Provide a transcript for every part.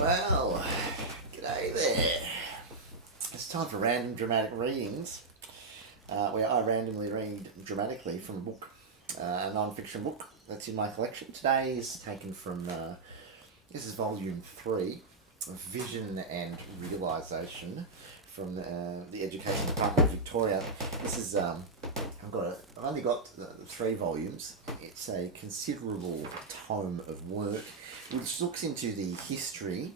Well, g'day there. It's time for random dramatic readings, where I randomly read dramatically from a book, a non-fiction book that's in my collection. Today is taken from, this is volume 3 of Vision and Realisation from the Education Department of Victoria. This is, I've only got 3 volumes. It's a considerable tome of work which looks into the history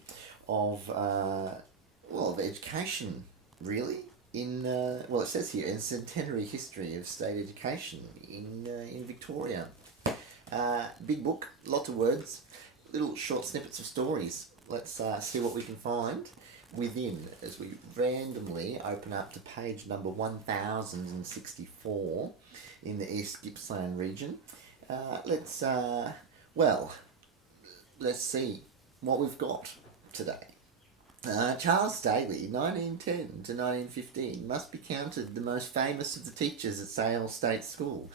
of, of education, really. It says here, in Centenary History of State Education in Victoria. Big book, lots of words, little short snippets of stories. Let's see what we can find within as we randomly open up to page number 1064 in the East Gippsland region. Let's see what we've got today. Charles Daly, 1910 to 1915, must be counted the most famous of the teachers at Sale State School.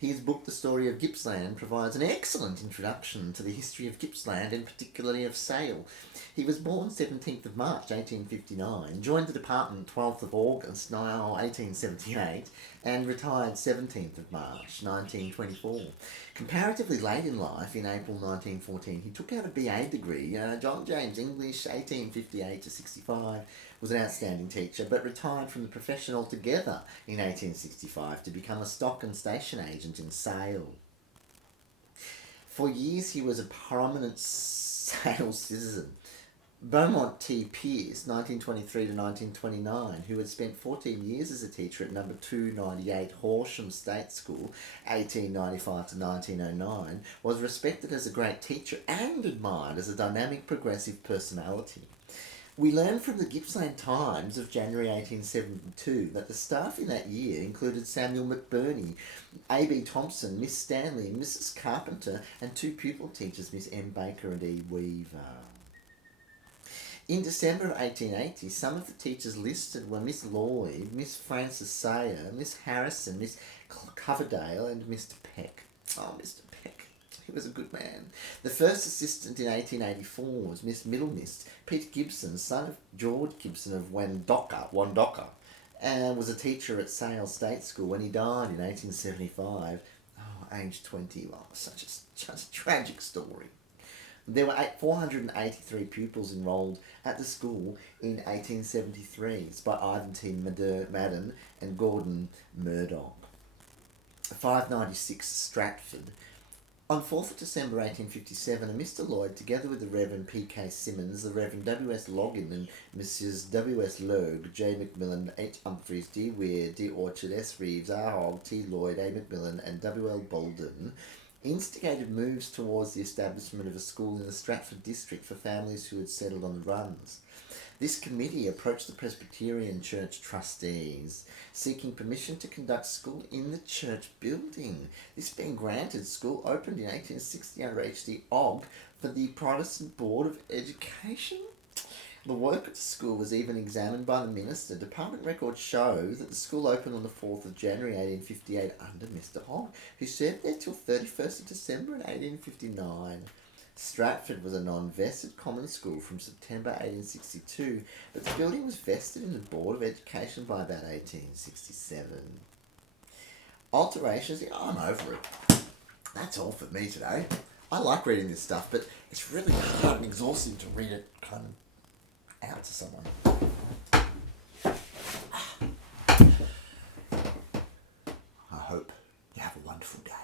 His book, The Story of Gippsland, provides an excellent introduction to the history of Gippsland and particularly of Sale. He was born 17th of March 1859, joined the department 12th of August 1878, and retired 17th of March 1924. Comparatively late in life, in April 1914, he took out a BA degree. John James English, 1858 to 65, was an outstanding teacher, but retired from the profession altogether in 1865 to become a stock and station agent in Sale. For years, he was a prominent Sale citizen. Beaumont T. Pierce, 1923 to 1929, who had spent 14 years as a teacher at number 298 Horsham State School, 1895 to 1909, was respected as a great teacher and admired as a dynamic, progressive personality. We learn from the Gippsland Times of January 1872 that the staff in that year included Samuel McBurney, A.B. Thompson, Miss Stanley, Mrs. Carpenter, and 2 pupil teachers, Miss M. Baker and E. Weaver. In December of 1880, some of the teachers listed were Miss Lloyd, Miss Frances Sayer, Miss Harrison, Miss Coverdale, and Mr. Peck. Oh, Mr. Peck. He was a good man. The first assistant in 1884 was Miss Middlemist. Peter Gibson, son of George Gibson of Wandocka, and was a teacher at Sale State School when he died in 1875. Oh, aged 20. Oh, such a tragic story. There were 483 pupils enrolled at the school in 1873 by Ivan T. Madden and Gordon Murdoch. 596 Stratford. On 4th of December 1857, a Mr. Lloyd, together with the Reverend P.K. Simmons, the Reverend W.S. Loggin and Mrs. W.S. Logue, J. McMillan, H. Humphreys, D. Weir, D. Orchard, S. Reeves, R. Hogg, T. Lloyd, A. McMillan, and W.L. Bolden, instigated moves towards the establishment of a school in the Stratford district for families who had settled on the runs. This committee approached the Presbyterian Church trustees, seeking permission to conduct school in the church building. This being granted, school opened in 1860 under H.D. Ogg for the Protestant Board of Education. The work at the school was even examined by the minister. Department records show that the school opened on the 4th of January 1858 under Mr. Hogg, who served there till 31st of December in 1859. Stratford was a non-vested common school from September 1862, but the building was vested in the Board of Education by about 1867. Alterations, I'm over it. That's all for me today. I like reading this stuff, but it's really hard and exhausting to read it kind of out to someone. I hope you have a wonderful day.